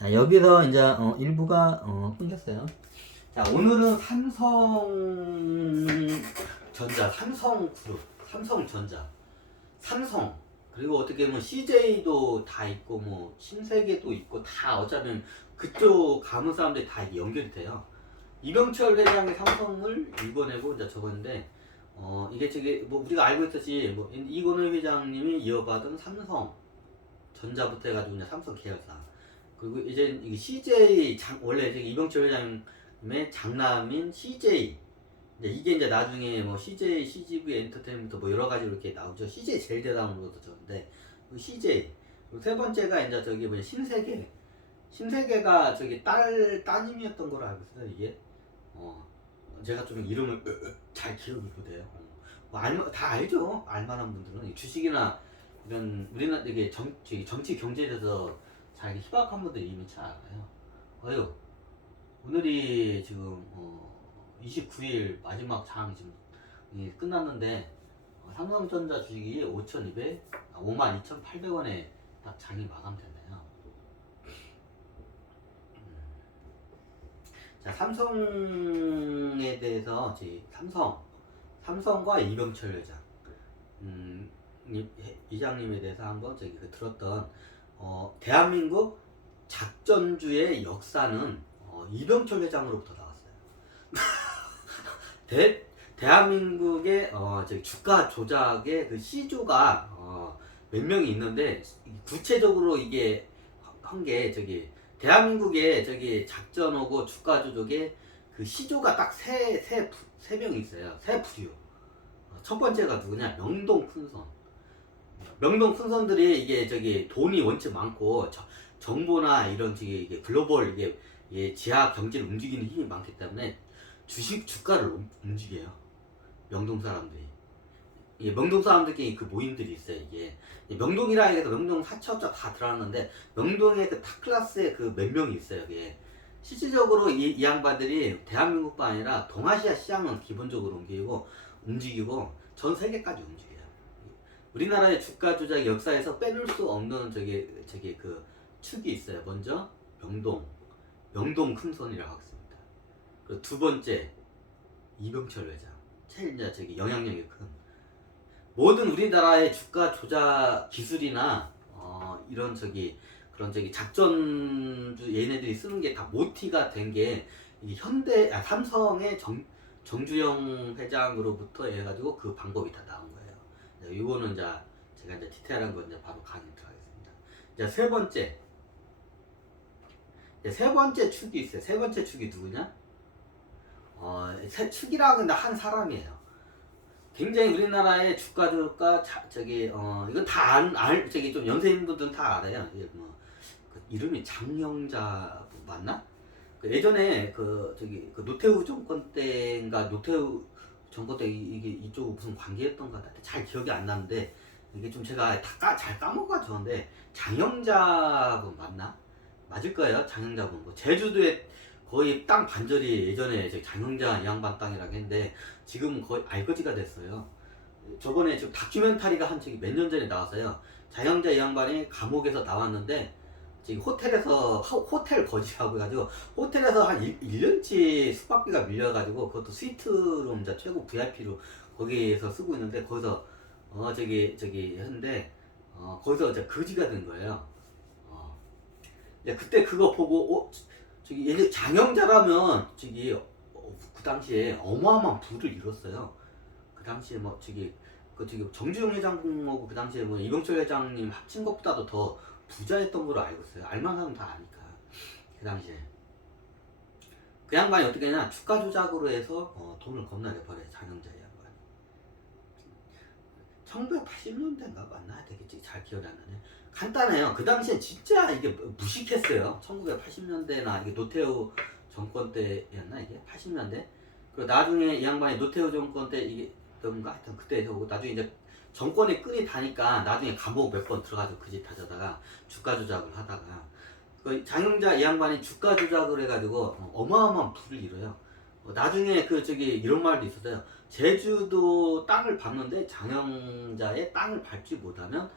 자, 여기서 이제 일부가 끊겼어요. 자, 오늘은 삼성전자, 삼성, 그리고 어떻게 보면 CJ도 다 있고, 뭐, 신세계도 있고, 다 어차피 그쪽 가문 사람들이 다 연결이 돼요. 이병철 회장의 삼성을 읽어내고 이제 적었는데, 이게 뭐, 우리가 알고 있듯이, 뭐, 이건희 회장님이 이어받은 삼성전자부터 해가지고 이제 삼성 계열사. 그리고 이제 이 CJ 원래 이제 이병철 회장님의 장남인 CJ, 이게 이제 나중에 뭐 CJ, CGV 엔터테인먼트 뭐 여러 가지로 이렇게 나오죠. CJ 제일 대단으로도 저는데 CJ. 그리고 세 번째가 이제 저기 뭐냐 신세계가 저기 따님이었던 걸로 알고 있어요. 이게 제가 좀 이름을 잘 기억이 못해요. 다 알죠. 알만한 분들은 주식이나 이런 우리나라 이게 정치 경제에 대해서 잘 희박한 분들 이미 잘 알아요. 오늘이 지금 29일 마지막 장 지금 끝났는데 삼성전자 주식이 52,800원에 딱 장이 마감됐네요. 자, 삼성에 대해서 삼성과 이병철 회장 이장님에 대해서 한번 들었던 대한민국 작전주의 역사는 이병철 회장으로부터 나왔어요. 대한민국의 주가 조작의 그 시조가 몇 명이 있는데 구체적으로 이게 한 게 대한민국의 작전하고 주가 조작의 그 시조가 딱 세 명이 있어요. 세 부류. 첫 번째가 누구냐? 명동 큰손. 명동 큰손들이 이게 돈이 원체 많고 정보나 이런 이게 글로벌 이게 지하 경제를 움직이는 힘이 많기 때문에 주가를 움직여요. 명동 사람들이. 이게 명동 사람들끼리 그 모임들이 있어요. 이게 명동이라 해서 명동 사채업자 다 들어갔는데 명동의 그 탑클래스의 그 몇 명이 있어요. 이게 실질적으로 이 양반들이 대한민국뿐 아니라 동아시아 시장은 기본적으로 움직이고 전 세계까지 움직여요. 우리나라의 주가 조작 역사에서 빼놓을 수 없는 그 축이 있어요. 먼저 명동 큰손이라고 하겠습니다. 그리고 두 번째 이병철 회장, 제일 이제 영향력이 큰 모든 우리나라의 주가 조작 기술이나 이런 그런 작전주 얘네들이 쓰는 게 다 모티가 된 게 삼성의 정주영 회장으로부터 해가지고 그 방법이 다 나온 거예요. 이거는 제가 이제 디테일한 거 바로 강의 들어가겠습니다. 세 번째 축이 있어요. 세 번째 축이 누구냐? 축이라 근데 한 사람이에요. 굉장히 우리나라의 주가 조작가 이건 다 좀 연세인 분들은 다 알아요. 그 이름이 장영자 맞나? 예전에 노태우 정권 때인가 노태우 정권 때 이게 이쪽 무슨 관계였던 것 같아. 잘 기억이 안 나는데 이게 좀 제가 잘 까먹어가지고 근데 장영자분 맞나? 맞을 거예요. 장영자분. 뭐 제주도에 거의 땅 반절이 예전에 장영자 이 양반 땅이라고 했는데 지금 거의 알거지가 됐어요. 저번에 지금 다큐멘터리가 한 몇 년 전에 나왔어요. 장영자 이 양반이 감옥에서 나왔는데 지금 호텔 거지라고 해가지고 호텔에서 한 1년치 숙박비가 밀려가지고 그것도 스위트룸 최고 VIP로 거기에서 쓰고 있는데 거기서 했는데 거기서 거지가 된 거예요. 그때 그거 보고 예전 장영자라면 그 당시에 어마어마한 부를 이뤘어요. 그 당시에 정주영 회장하고 그 당시에 뭐 이병철 회장님 합친 것보다도 더 부자였던 걸로 알고 있어요. 알만한 사람 다 아니까. 그 당시에. 그 양반이 어떻게 했냐, 주가 조작으로 해서 돈을 겁나게 벌어요. 장영자 양반이. 1980년대인가 맞나? 되게 잘 기억이 안 나네. 간단해요. 그 당시에 진짜 이게 무식했어요. 1980년대나 이게 노태우 정권 때였나 이게 80년대. 그리고 나중에 이 양반이 노태우 정권 때 이게 던가 하여튼 그때 저거 나중에 이제 정권이 끈이 다니까 나중에 감옥 몇 번 들어가서 그 짓 하다가 주가 조작을 하다가 장영자 이 양반이 주가 조작을 해가지고 어마어마한 부를 이뤄요. 나중에 이런 말도 있었어요. 제주도 땅을 밟는데 장영자의 땅을 밟지 못하면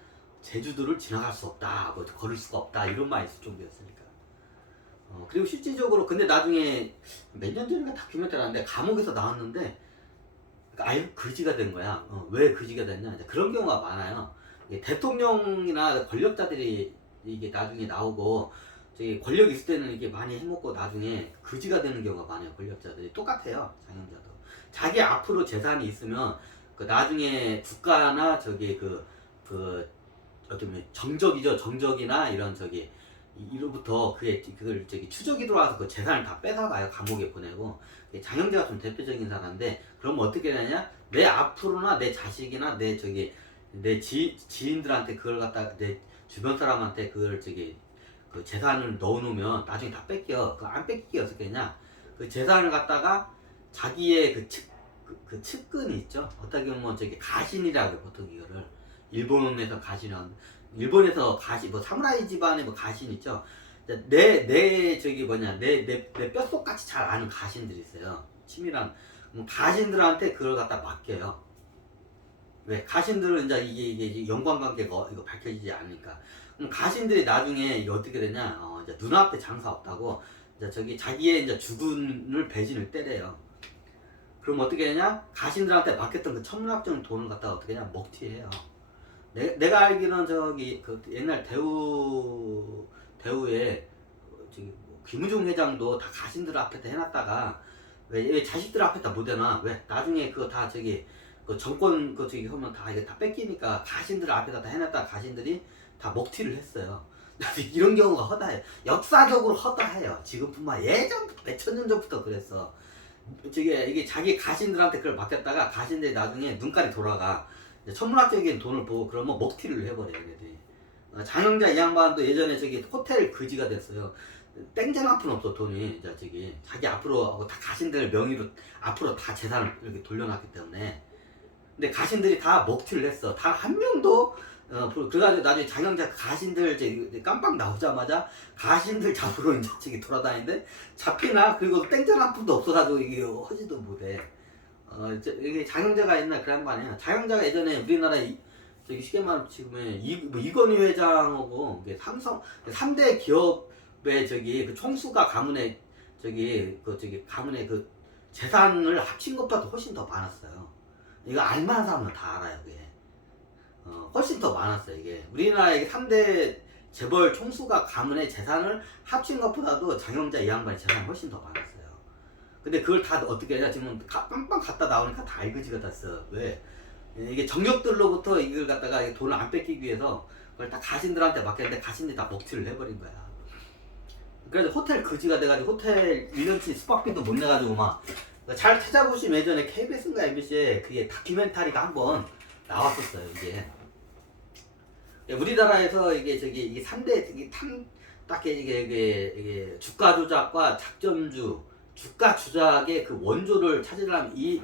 제주도를 지나갈 수 없다, 걸을 수가 없다 이런 말이 있을 정도였으니까. 그리고 실질적으로 근데 나중에 몇 년 전인가 다큐멘터리 하는데 감옥에서 나왔는데 아예 거지가 된 거야. 왜 거지가 됐냐? 이제 그런 경우가 많아요. 이게 대통령이나 권력자들이 이게 나중에 나오고 저기 권력 있을 때는 이게 많이 해먹고 나중에 거지가 되는 경우가 많아요. 권력자들이 똑같아요. 장영자도 자기 앞으로 재산이 있으면 그 나중에 국가나 저기 그 어떻게 보면 정적이죠. 정적이나 이런 저기 이로부터 그걸 저기 추적이 들어와서 그 재산을 다 뺏어가요. 감옥에 보내고. 장영재가 좀 대표적인 사람인데 그러면 어떻게 되냐? 내 앞으로나 내 자식이나 내 저기 내 지인들한테 그걸 갖다가 내 주변 사람한테 그걸 저기 그 재산을 넣어놓으면 나중에 다 뺏겨. 그 안 뺏기게 어떻게 했냐? 그 재산을 갖다가 자기의 그 측근이 있죠. 어떻게 보면 저기 가신이라고 보통 이거를 일본에서 가신은 일본에서 가신 뭐 사무라이 집안의 뭐 가신 있죠. 내 저기 뭐냐 내 뼛속 같이 잘 아는 가신들이 있어요. 치밀한 가신들한테 그걸 갖다 맡겨요. 왜 가신들은 이제 이게 연관관계가 이거 밝혀지지 않으니까. 그럼 가신들이 나중에 이게 어떻게 되냐? 이제 눈앞에 장사 없다고 이제 저기 자기의 이제 주군을 배신을 때려요. 그럼 어떻게 되냐? 가신들한테 맡겼던 그 천문학적 돈을 갖다가 어떻게 하냐? 먹튀해요. 내가 알기로는 저기 그 옛날 대우에 저기 뭐 김우중 회장도 다 가신들 앞에다 해놨다가 왜 자식들 앞에다 못 해놔? 왜 나중에 그거 다 저기 그 정권 그 저기 하면 다 이게 다 뺏기니까 가신들 앞에다 다 해놨다가 가신들이 다 먹튀를 했어요. 이런 경우가 허다해요. 역사적으로 허다해요. 지금뿐만 예전부터 몇천 년 전부터 그랬어. 이게 자기 가신들한테 그걸 맡겼다가 가신들이 나중에 눈깔이 돌아가. 천문학적인 돈을 보고 그러면 먹튀를 해버려요, 얘네들이. 장영자 이 양반도 예전에 저기 호텔 거지가 됐어요. 땡전 한 푼 없어, 돈이. 이제 저기 자기 앞으로 하고 다 가신들 명의로 앞으로 다 재산을 이렇게 돌려놨기 때문에. 근데 가신들이 다 먹튀를 했어. 단 한 명도 그래가지고 나중에 장영자 가신들 이제 깜빡 나오자마자 가신들 잡으러 이제 저기 돌아다니는데 잡히나 그리고 땡전 한 푼도 없어가지고 이게 하지도 못해. 이게 장영자가 옛날 그런 거 아니야. 장영자가 예전에 우리나라 저기 쉽게 말하면 지금의 이건희 회장하고 이게 삼성 3대 기업의 저기 그 총수가 가문에 저기 가문의 그 재산을 합친 것보다 훨씬 더 많았어요. 이거 알만한 사람은 다 알아요, 그게. 훨씬 더 많았어요, 이게. 우리나라의 3대 재벌 총수가 가문의 재산을 합친 것보다도 장영자 이 양반의 재산이 훨씬 더 많았어요. 근데 그걸 다 어떻게 해야 지금 빵빵 갖다 나오니까 다 알그지가 됐어. 왜? 이게 정력들로부터 이걸 갖다가 돈을 안 뺏기기 위해서 그걸 다 가신들한테 맡겼는데 가신들이 다 먹튀를 해버린 거야. 그래서 호텔 거지가 돼가지고 호텔 1년치 숙박비도 못 내가지고 막 잘 찾아보시면 예전에 KBS인가 MBC에 그게 다큐멘터리가 한번 나왔었어요. 이게 우리나라에서 이게 3대 딱 이게 주가 조작과 작전주 주가 조작의 그 원조를 찾으려면 이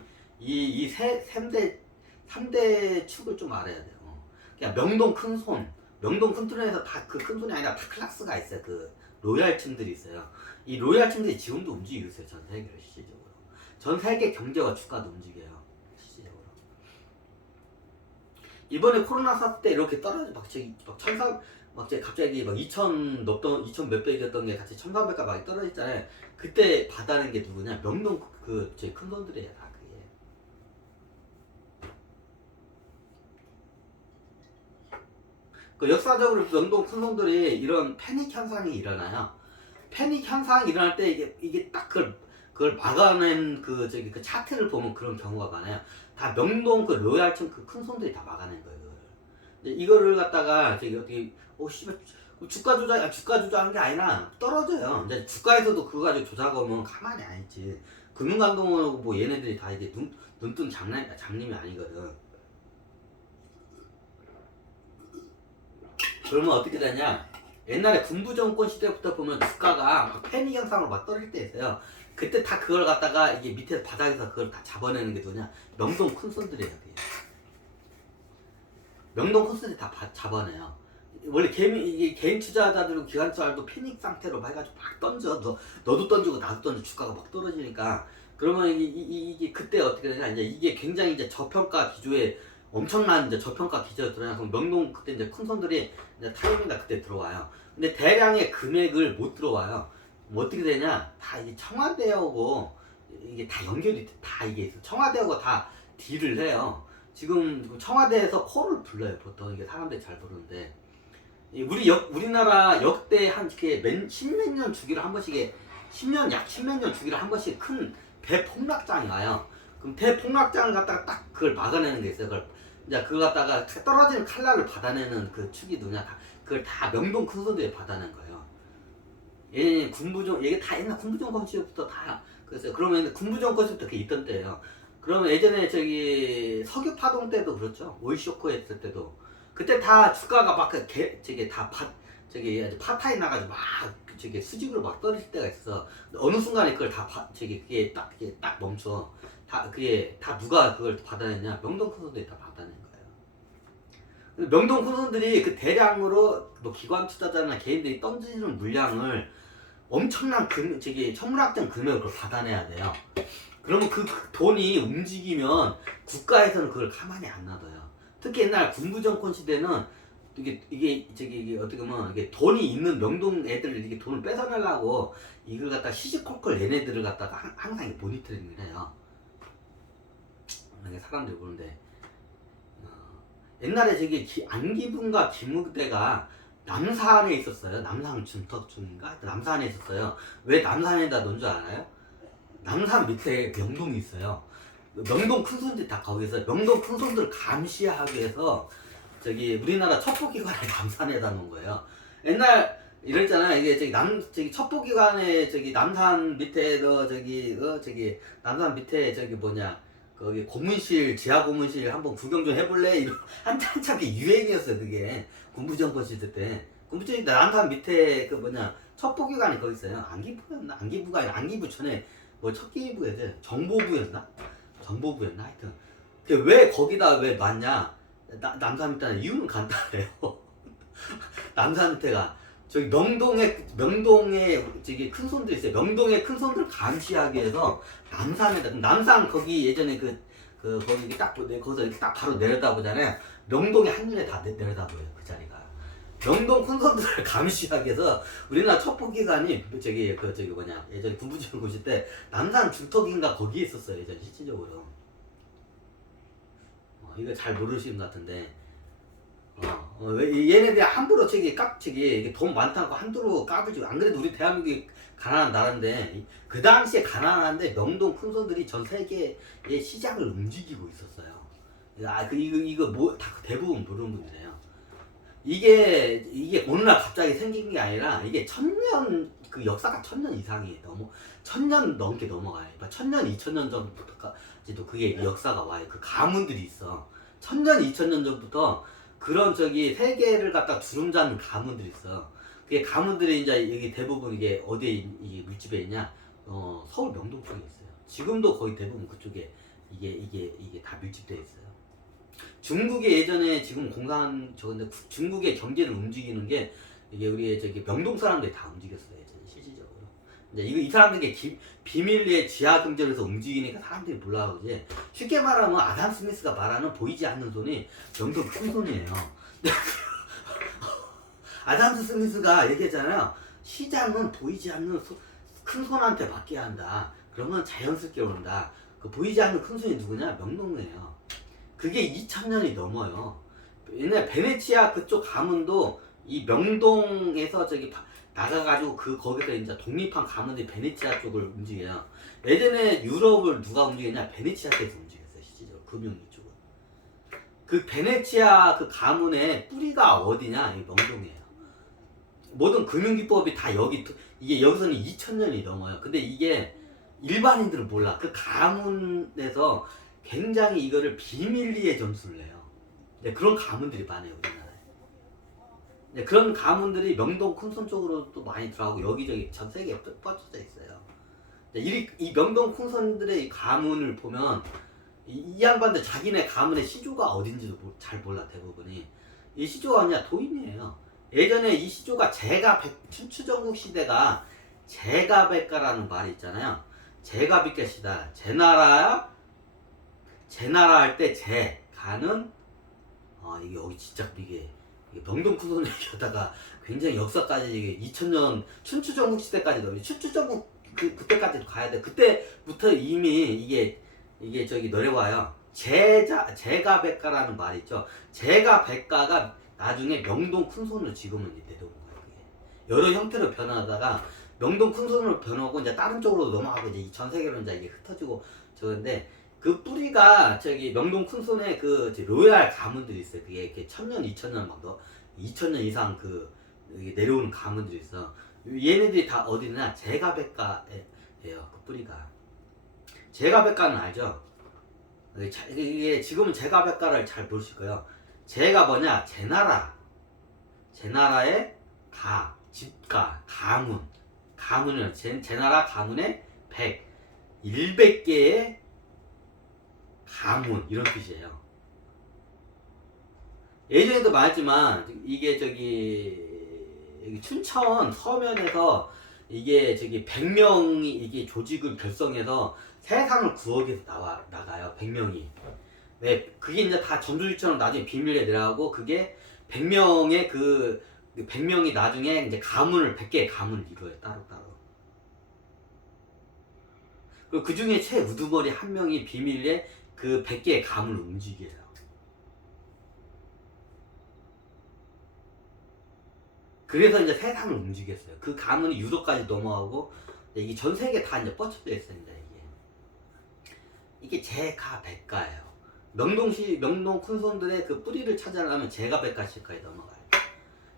3대 축을 좀 알아야 돼요. 그냥 명동 큰손에서 다 그 큰손이 아니라 다 클래스가 있어요. 그 로얄층들이 있어요. 이 로얄층들이 지금도 움직이고 있어요. 전 세계로 실질적으로. 전 세계 경제와 주가도 움직여요. 실질적으로. 이번에 코로나 사태 때 이렇게 떨어져 갑자기 막 2,000 넘던 2,000 몇백이었던 게 같이 1,300가 막 떨어졌잖아요. 그때 받아낸 게 누구냐? 명동 저희 큰 손들이에요, 다 그게. 그 역사적으로 명동 큰 손들이 이런 패닉 현상이 일어나요. 패닉 현상이 일어날 때 이게 딱 그걸 막아낸 그 차트를 보면 그런 경우가 많아요. 다 명동 그 로얄층 그 큰 손들이 다 막아낸 거예요. 이거를 갖다가 어떻게 씨발 주가 조작한 게 아니라 떨어져요. 이제 주가에서도 그거 가지고 조작하면 가만히 안 있지. 금융감독원하고 뭐 얘네들이 다 이게 눈뜬 장님이 아니거든. 그러면 어떻게 되냐? 옛날에 군부 정권 시대부터 보면 주가가 막 패닉 현상으로 막 떨어질 때 있어요. 그때 다 그걸 갖다가 이게 밑에 바닥에서 그걸 다 잡아내는 게 누구냐? 명동 큰 손들이에요. 명동 큰 손들이 다 잡아내요. 원래 개인 투자자들은 기관 투자도 패닉 상태로 해가지고 막 던져. 너도 던지고 나도 던져. 주가가 막 떨어지니까. 그러면 이게 그때 어떻게 되냐? 이제 이게 굉장히 이제 저평가 기조에 엄청난 이제 저평가 기조에 들어가요. 그럼 명동 그때 이제 큰 손들이 이제 타이밍가 그때 들어와요. 근데 대량의 금액을 못 들어와요. 뭐 어떻게 되냐? 다 이게 청와대하고 이게 다 연결이 다 이게 있어. 청와대하고 다 딜을 해요. 지금 청와대에서 코를 불러요. 보통 이게 사람들이 잘 부르는데 우리나라 역대 한 이렇게 십몇 년 주기로 한 번씩 10년 약 10몇 년 주기로 한 번씩 큰 대폭락장이 와요. 그럼 대폭락장을 갖다가 딱 그걸 막아내는 게 있어요. 그걸 이제 그거 갖다가 떨어지는 칼날을 받아내는 그 축이 누냐 그걸 다 명동 큰손들이 받아낸 거예요. 얘 군부정 이게 다 옛날 군부정권 시절부터 다 그랬어요. 그러면 군부정권 시절부터 그게 있던 때예요. 그러면 예전에 저기 석유파동 때도 그렇죠. 오일쇼크 했을 때도 그때 다 주가가 막 저기 다 저기 파타이 나가지고 막 저기 수직으로 막 떨어질 때가 있어. 어느 순간에 그걸 다 저기 그게 딱 멈춰. 다 그게 다 누가 그걸 받아냈냐? 명동 큰손들이 다 받아낸 거예요. 명동 큰손들이 그 대량으로 뭐 기관 투자자나 개인들이 던지는 물량을 엄청난 저기 천문학적 금액을 그걸 받아내야 돼요. 그러면 그 돈이 움직이면 국가에서는 그걸 가만히 안 놔둬요. 특히 옛날 군부정권 시대는 이게 어떻게 보면 이게 돈이 있는 명동 애들 이게 돈을 뺏어내려고 이걸 갖다 시시콜콜 얘네들을 갖다가 항상 모니터링을 해요. 사람들이 보는데 옛날에 저기 안기부인가 김우대가 남산에 있었어요. 남산 준턱중인가? 남산에 있었어요. 왜 남산에다 놓은 줄 알아요? 남산 밑에 명동이 있어요. 명동 큰손들 다 거기서 명동 큰손들 감시하기 위해서 저기 우리나라 첩보기관을 남산에다 놓은 거예요. 옛날 이랬잖아요. 이게 저기 첩보기관에 저기 남산 밑에 저기 남산 밑에 저기 뭐냐 거기 고문실 지하 고문실 한번 구경 좀 해볼래? 이런 한참 유행이었어요. 그게 군부정권 시대 때 군부정권 때 남산 밑에 그 뭐냐 첩보기관이 거기 있어요. 안기부였나? 안기부가 아니라 안기부 전에 뭐 첩기부였나? 정보부였나? 정보부였나? 하여튼 왜 거기다 왜 놨냐? 남산 밑에는 이유는 간단해요. 남산 밑에가 저기 명동에 저기 큰 손들 있어요. 명동에 큰 손들 감시하기 위해서 남산에다 남산 거기 예전에 거기 거기서 이렇게 딱 바로 내려다보잖아요. 명동에 한눈에 다 내려다보여요. 그 자리가. 명동 큰 손들을 감시하기 위해서 우리나라 첩보기관이 저기 뭐냐 예전에 군부지원 고시 때 남산 중턱인가 거기에 있었어요. 예전 실질적으로. 이거 잘 모르시는 것 같은데 얘네들이 함부로 저기 돈 많다고 함부로 까불지. 안 그래도 우리 대한민국이 가난한 나라인데 그 당시에 가난한데 명동 큰손들이 전 세계의 시장을 움직이고 있었어요. 이거 뭐 다 대부분 모르는 분이래요. 이게 어느 날 갑자기 생긴 게 아니라 이게 그 역사가 1000년 이상이 넘어 1000년 넘게 넘어가요. 1000년 2000년 전부터까지도 그게 역사가 와요. 그 가문들이 있어. 1000년 2000년 전부터 그런 저기 세계를 갖다 주름잡는 가문들이 있어. 그게 가문들이 이제 여기 대부분 이게 어디에 이 물집에 있냐? 서울 명동 쪽에 있어요. 지금도 거의 대부분 그쪽에 이게 다 밀집되어 있어요. 중국의 예전에 지금 저건데 중국의 경제를 움직이는 게 이게 우리의 저기 명동 사람들이 다 움직였어요. 예전에 실질적으로. 이제 이 사람들이 비밀리에 지하 경제에서 움직이니까 사람들이 몰라 그러지. 쉽게 말하면 아담 스미스가 말하는 보이지 않는 손이 명동 큰 손이에요. 아담 스미스가 얘기했잖아요. 시장은 보이지 않는 큰 손한테 맡겨야 한다. 그러면 자연스럽게 온다. 그 보이지 않는 큰 손이 누구냐? 명동이에요. 그게 2000년이 넘어요. 옛날 베네치아 그쪽 가문도 이 명동에서 저기 나가가지고 거기서 이제 독립한 가문들이 베네치아 쪽을 움직여요. 예전에 유럽을 누가 움직였냐? 베네치아에서 움직였어요. 실질적으로 금융 이쪽은. 그 베네치아 그 가문의 뿌리가 어디냐? 이 명동이에요. 모든 금융기법이 다 이게 여기서는 2000년이 넘어요. 근데 이게 일반인들은 몰라. 그 가문에서 굉장히 이거를 비밀리에 점수를 내요. 네, 그런 가문들이 많아요, 우리나라에. 네, 그런 가문들이 명동 큰손 쪽으로 또 많이 들어가고 여기저기 전 세계에 뻗쳐져 있어요. 네, 이 명동 큰손들의 가문을 보면 이 양반들 자기네 가문의 시조가 어딘지도 잘 몰라. 대부분이 이 시조가 아니라 도인이에요. 예전에 이 시조가 춘추전국 시대가 제가백가라는 말이 있잖아요. 제가백가시다. 제 나라 할 때 가는 이게 여기 진짜 이게 명동 큰손 얘기하다가 굉장히 역사까지 이게 2000년 춘추전국 시대까지도 춘추전국 그때까지도 가야 돼. 그때부터 이미 이게 저기 내려와요. 제가백가라는 말이 있죠. 제가백가가 나중에 명동 큰손으로 지금은 이제 내려온 거예요. 그게. 여러 형태로 변하다가 명동 큰손으로 변하고 이제 다른 쪽으로 넘어가고 이제 전 세계로 이제 이게 흩어지고 저건데 그 뿌리가 저기 명동 큰손에 그 로얄 가문들이 있어요. 그게 이렇게 1000년, 2000년 막 2000년 이상 그 내려오는 가문들이 있어. 얘네들이 다 어디냐? 제가백가예요. 그 뿌리가. 제가백가는 알죠? 이게 지금은 제가백가를 잘 모르실 거예요. 제가 뭐냐? 제나라의 집가, 가문은 제나라 가문의 100개의 가문 이런 뜻이에요. 예전에도 말했지만 이게 여기 춘천 서면에서 이게 100명이 이게 조직을 결성해서 세상을 구하기 위해서 나가요. 100명이. 왜? 그게 이제 다 전주일처럼 나중에 비밀리에 내려가고 그게 100명이 나중에 이제 100개의 가문을 이루어요. 따로따로. 그리고 그 중에 최우두머리 한 명이 비밀리에 그 100개의 가문을 움직여요. 그래서 이제 세상을 움직였어요. 그 가문이 유럽까지 넘어가고 이게 전 세계 다 이제 뻗쳐져 있습니다. 이게 제가백가예요. 명동 큰손들의 그 뿌리를 찾아내면 제가백가시까지 넘어가요.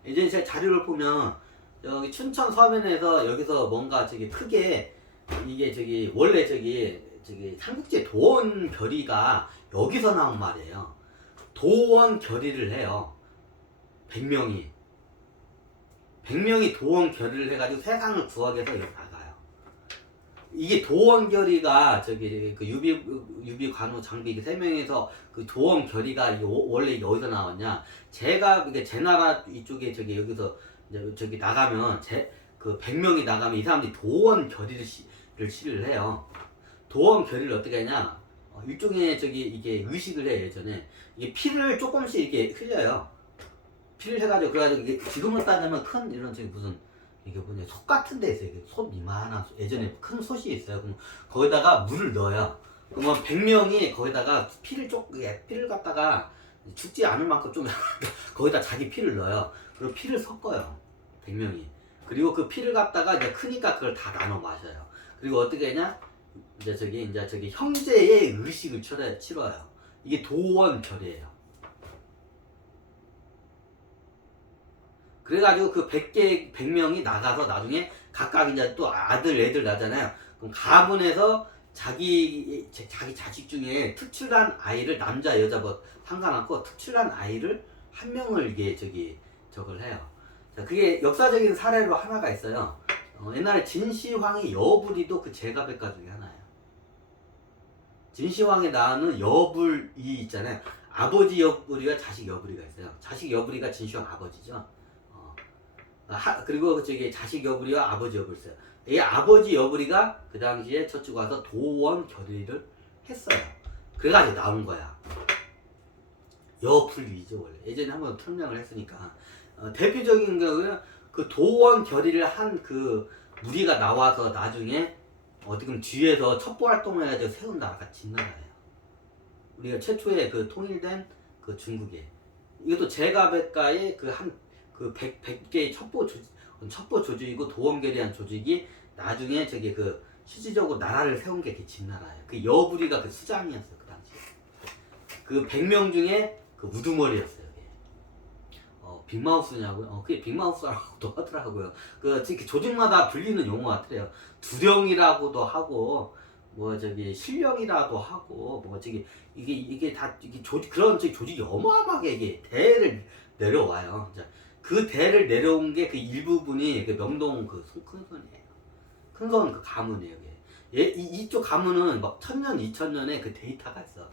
이제 제 자료를 보면 여기 춘천 서면에서 여기서 뭔가 크게 이게 원래 삼국지 도원 결의가 여기서 나온 말이에요. 도원 결의를 해요. 100명이 도원 결의를 해가지고 세상을 구하기 위해서 여기 나가요. 이게 도원 결의가 그 유비 관우 장비 세 명에서 그 도원 결의가 원래 어디서 나왔냐? 제가 이게 제 나라 이쪽에 여기서 이제 나가면 그 100명이 나가면 이 사람들이 도원 결의를 시를 해요. 도원 결의를 어떻게 하냐? 일종의 이게 의식을 해. 예전에 이게 피를 조금씩 이렇게 흘려요. 피를 해가지고 그래가지고 이게 지금은 따지면 큰 이런 무슨 이게 뭐냐 솥 같은 데 있어요. 솥 이만한 예전에 큰 솥이 있어요. 그럼 거기다가 물을 넣어요. 그러면 100명이 거기다가 피를 갖다가 죽지 않을 만큼 좀 거기다 자기 피를 넣어요. 그리고 피를 섞어요. 100명이. 그리고 그 피를 갖다가 이제 크니까 그걸 다 나눠 마셔요. 그리고 어떻게 하냐? 이제 형제의 의식을 치러요. 이게 도원 결의예요. 그래가지고 그 100명이 나가서 나중에 각각 이제 또 애들 나잖아요. 그럼 가문에서 자기 자식 중에 특출난 아이를 남자 여자 뭐 상관없고 특출난 아이를 한 명을 이게 저걸 해요. 자, 그게 역사적인 사례로 하나가 있어요. 옛날에 진시황의 여불이도 그 제가백가 중에 하나예요. 진시황에 나오는 여불이 있잖아요. 아버지 여불이와 자식 여불이가 있어요. 자식 여불이가 진시황 아버지죠. 그리고 자식 여불이와 아버지 여불이 있어요. 이 아버지 여불이가 그 당시에 저쪽 와서 도원 결의를 했어요. 그래가지고 나온 거야. 여불이죠 원래. 예전에 한번 설명을 했으니까. 대표적인 경우는 그 도원 결의를 한 그 무리가 나와서 나중에 어떻게 보면 뒤에서 첩보 활동을 해가지고 세운 나라가 진나라예요. 우리가 최초에 그 통일된 그 중국에. 이것도 제가백가의 그 100개의 첩보 조직이고 도원 결의한 조직이 나중에 그 실질적으로 나라를 세운 게 진나라예요. 그 여부리가 그 수장이었어요. 그 당시에. 그 100명 중에 그 우두머리였어요. 빅마우스냐고요? 그게 빅마우스라고도 하더라고요. 그 조직마다 불리는 용어가 틀려요. 두령이라고도 하고 신령이라도 하고 이게 다 그런 조직이 어마어마하게 이게 대를 내려와요. 그 대를 내려온 게 그 일부분이 그 명동 그 큰손이에요. 큰손 그 가문이에요. 이쪽 가문은 막 1000년, 2000년에 그 데이터가 있어.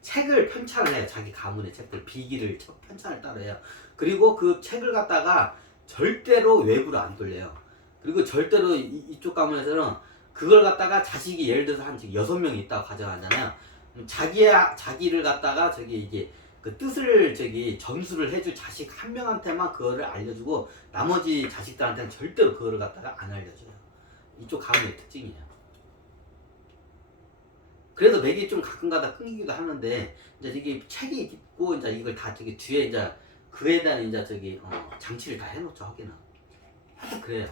책을 편찬을 해요. 자기 가문의 책들, 비기를 편찬을 따로 해요. 그리고 그 책을 갖다가 절대로 외부로 안 돌려요. 그리고 절대로 이쪽 가문에서는 그걸 갖다가 자식이 예를 들어서 한 6명이 있다고 가정하잖아요. 자기를 갖다가 이게 그 뜻을 전수를 해줄 자식 한 명한테만 그거를 알려주고 나머지 자식들한테는 절대로 그거를 갖다가 안 알려줘요. 이쪽 가문의 특징이에요. 그래서 맥이 좀 가끔가다 끊기기도 하는데 이제 이게 책이 있고 이제 이걸 다 뒤에 이제 그에 대한 이제 장치를 다 해놓죠. 하기는 하여튼 그래요.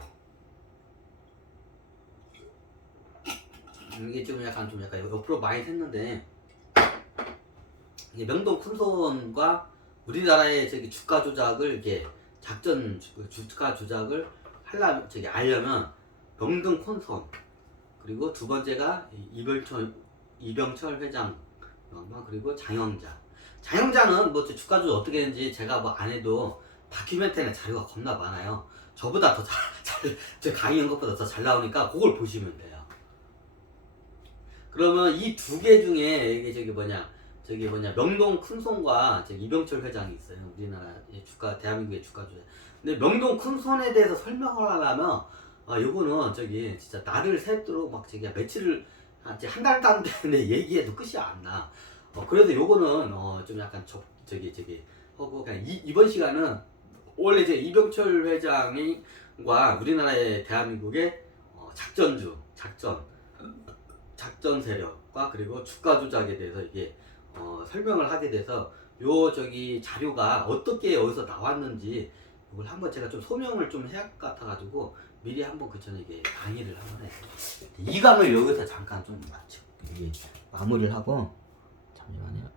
이게 좀 약간 옆으로 많이 샜는데 이게 명동 큰손과 우리나라의 주가 조작을 이게 주가 조작을 알려면 명동 큰손 그리고 두 번째가 이병철 회장 그리고 장영자는 뭐 주가 조작 어떻게 했는지 제가 뭐 안 해도 다큐멘터리나 자료가 겁나 많아요. 저보다 더 제 강의한 것보다 더 잘 나오니까 그걸 보시면 돼요. 그러면 이 두 개 중에 이게 명동 큰손과 이병철 회장이 있어요. 우리나라의 대한민국의 주가 조작. 근데 명동 큰손에 대해서 설명을 하려면 요거는 진짜 날을 새도록 막 며칠을 한 달도 안 되는데 얘기해도 끝이 안 나. 그래서 요거는 좀 약간 하고 그냥 이번 시간은 원래 이병철 회장과 우리나라의 대한민국의 작전 세력과 그리고 주가 조작에 대해서 이게 설명을 하게 돼서 요 자료가 어떻게 어디서 나왔는지 이걸 한번 제가 좀 소명을 좀 해야 할 것 같아가지고 미리 한번 그 전에 이게 강의를 한번 해요. 이 강을 여기서 잠깐 좀 마치고 마무리를 하고 잠시만요.